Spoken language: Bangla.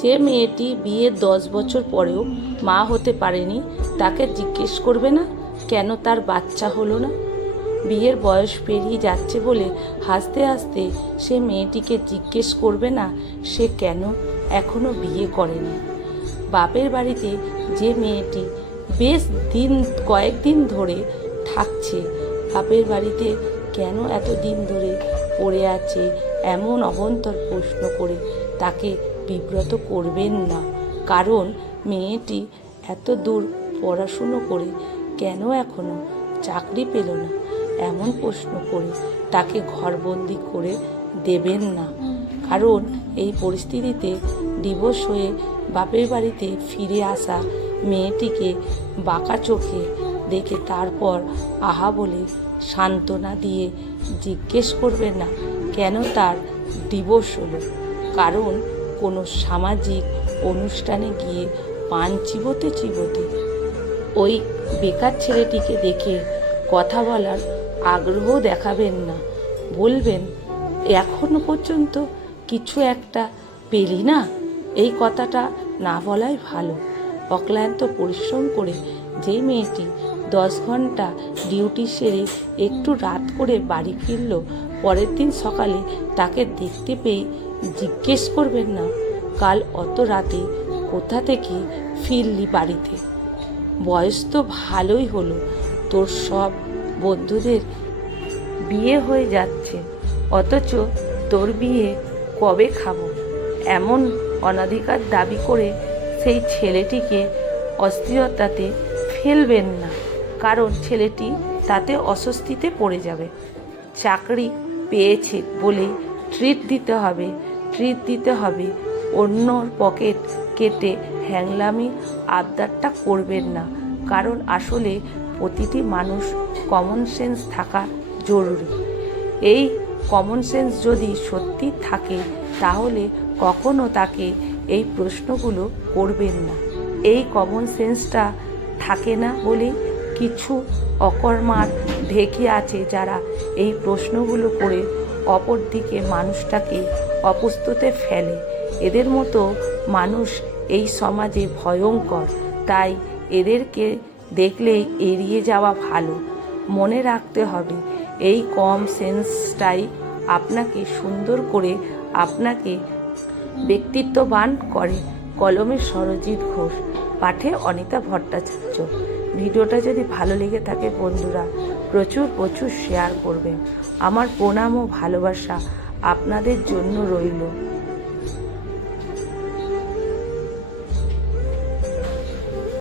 যে মেয়েটি বিয়ের 10 বছর পরেও মা হতে পারেনি তাকে জিজ্ঞেস করবে না কেন তার বাচ্চা হলো না? বিয়ের বয়স পেরিয়ে যাচ্ছে বলে হাসতে হাসতে সে মেয়েটিকে জিজ্ঞেস করবে না সে কেন এখনো বিয়ে করেনি? বাপের বাড়িতে যে মেয়েটি বেশ কয়েকদিন ধরে থাকছে, বাপের বাড়িতে কেন এত দিন ধরে পড়ে আছে এমন অভন্তর প্রশ্ন করে তাকে বিব্রত করবেন না। কারণ মেয়েটি এত দূর পড়াশুনো করে কেন এখনো চাকরি পেল না এমন প্রশ্ন করে তাকে ঘরবন্দি করে দেবেন না। কারণ এই পরিস্থিতিতে ডিভোর্স হয়ে বাপের বাড়িতে ফিরে আসা মেয়েটিকে বাঁকা চোখে দেখে তারপর আহা বলে সান্ত্বনা দিয়ে জিজ্ঞেস করবে না কেন তার ডিভোর্স হলো। কারণ কোনো সামাজিক অনুষ্ঠানে গিয়ে পান চিবোতে চিবোতে ওই বেকার ছেলেটিকে দেখে কথা বলার আগ্রহ দেখাবেন না। বলবেন এখনো পর্যন্ত কিছু একটা পেলি না, এই কথাটা না বলাই ভালো। অক্লান্ত পরিশ্রম করে যেই মেয়েটি 10 ঘন্টা ডিউটি সেরে একটু রাত করে বাড়ি ফিরল, পরের দিন সকালে তাকে দেখতে পেয়ে জিজ্ঞেস করবেন না কাল অত রাতে কোথা থেকে ফিরলি বাড়িতে? বয়স তো ভালোই হলো, তোর সব বন্ধুদের বিয়ে হয়ে যাচ্ছে, অথচ তোর বিয়ে কবে খাবো? এমন অনধিকার দাবি করে সেই ছেলেটিকে অস্থিরতাতে ফেলবেন না। কারণ ছেলেটি তাতে অস্বস্তিতে পড়ে যাবে। চাকরি পেয়েছে বলেই ট্রিট দিতে হবে অন্যর পকেট কেটে হ্যাংলামি আবদারটা করবেন না। কারণ আসলে প্রতিটি মানুষ কমন সেন্স থাকা জরুরি। এই কমন সেন্স যদি সত্যি থাকে তাহলে কখনো তাকে এই প্রশ্নগুলো করবেন না। এই কমন সেন্সটা থাকে না বলেই কিছু অকর্মার ঢেকে আছে যারা এই প্রশ্নগুলো করে অপর দিকে মানুষটাকে অপ্রস্তুতে ফেলে। এদের মতো মানুষ এই সমাজে ভয়ঙ্কর, তাই এদেরকে দেখলেই এড়িয়ে যাওয়া ভালো। মনে রাখতে হবে এই কম সেন্সটাই আপনাকে সুন্দর করে আপনাকে ব্যক্তিত্ববান করে। কলমে সরজিৎ ঘোষ, পাঠে অনিতা ভট্টাচার্য। ভিডিওটা যদি ভালো লেগে থাকে বন্ধুরা প্রচুর শেয়ার করবেন। আমার প্রণাম ও ভালোবাসা আপনাদের জন্য রইল।